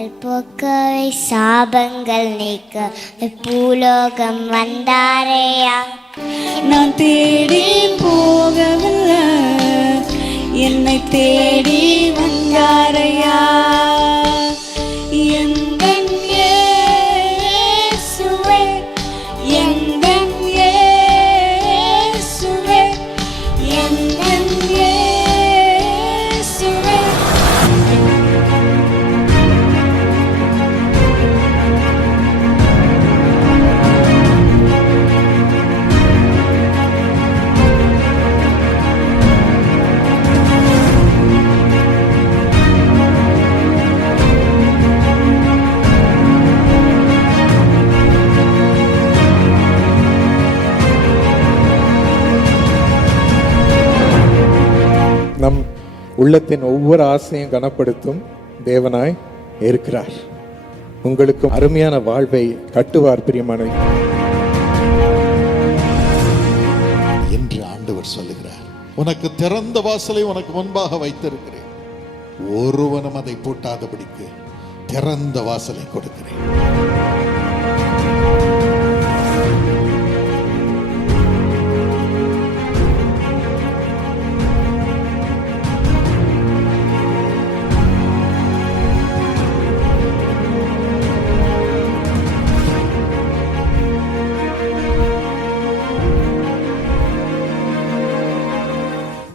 பாவங்கள் போக்கவே சாபங்கள் நீக்க பூலோகம் வந்தாரையா. நான் தேடி போகவில்லை, என்னை தேடி வந்தாரையா. எந்தன் இயேசுவே, எந்தன் இயேசுவே, எந்தன் இயேசுவே. நம் உள்ளத்தின் ஒவ்வொரு ஆசையும் கனப்படுத்தும் தேவனாய் இருக்கிறார். உங்களுக்கு அருமையான வாழ்வை கட்டுவார் பிரியமான என்று ஆண்டவர் சொல்லுகிறார். உனக்கு திறந்த வாசலை உனக்கு முன்பாக வைத்திருக்கிறேன், ஒருவனும் அதை பூட்டாதபடிக்கு திறந்த வாசலை கொடுக்கிறேன்.